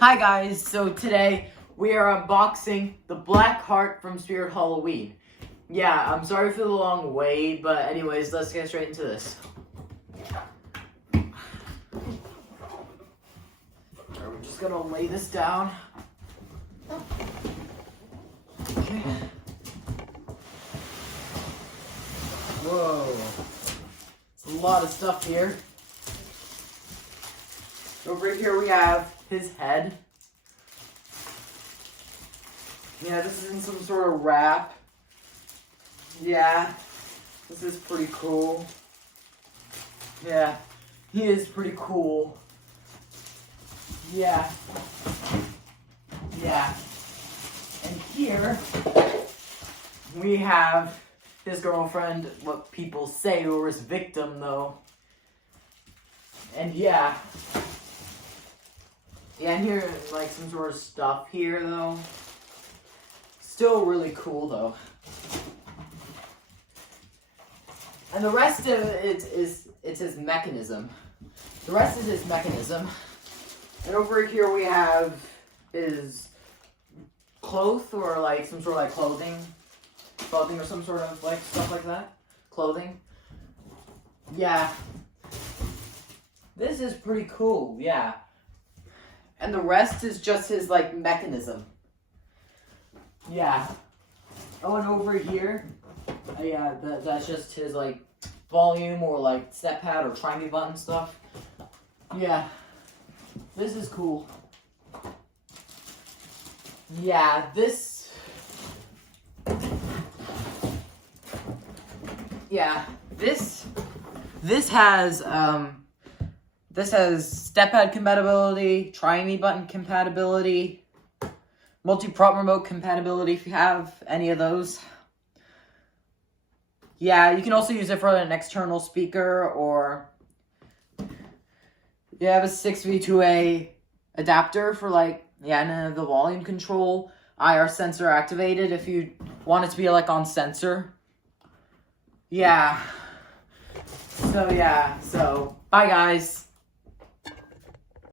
Hi guys, so today we are unboxing the Black Heart from Spirit Halloween. Yeah, I'm sorry for the long wait, but anyways, let's get straight into this. We're just gonna lay this down. Okay. Whoa. It's a lot of stuff here. Over here we have his head. Yeah, this is in some sort of wrap. Yeah, this is pretty cool. Yeah, he is pretty cool. Yeah. Yeah. And here we have his girlfriend, what people say, or his victim though. And yeah. Yeah, and here, like, some sort of stuff here, though. Still really cool, though. And the rest of it is his mechanism. The rest is his mechanism. And over here we have his cloth, or, like, some sort of, like, clothing. Clothing or some sort of, like, stuff like that. Clothing. Yeah. This is pretty cool, yeah. And the rest is just his, like, mechanism. Yeah. Oh, and over here, yeah, that's just his, like, volume or, like, step pad or try me button stuff. Yeah. This is cool. Yeah, this... Yeah, this has, this has step pad compatibility, try me button compatibility, multi-prop remote compatibility if you have any of those. Yeah, you can also use it for an external speaker, or you have a 6V2A adapter for, like, yeah, the volume control, IR sensor activated if you want it to be, like, on sensor. Yeah. So, yeah, so, bye guys.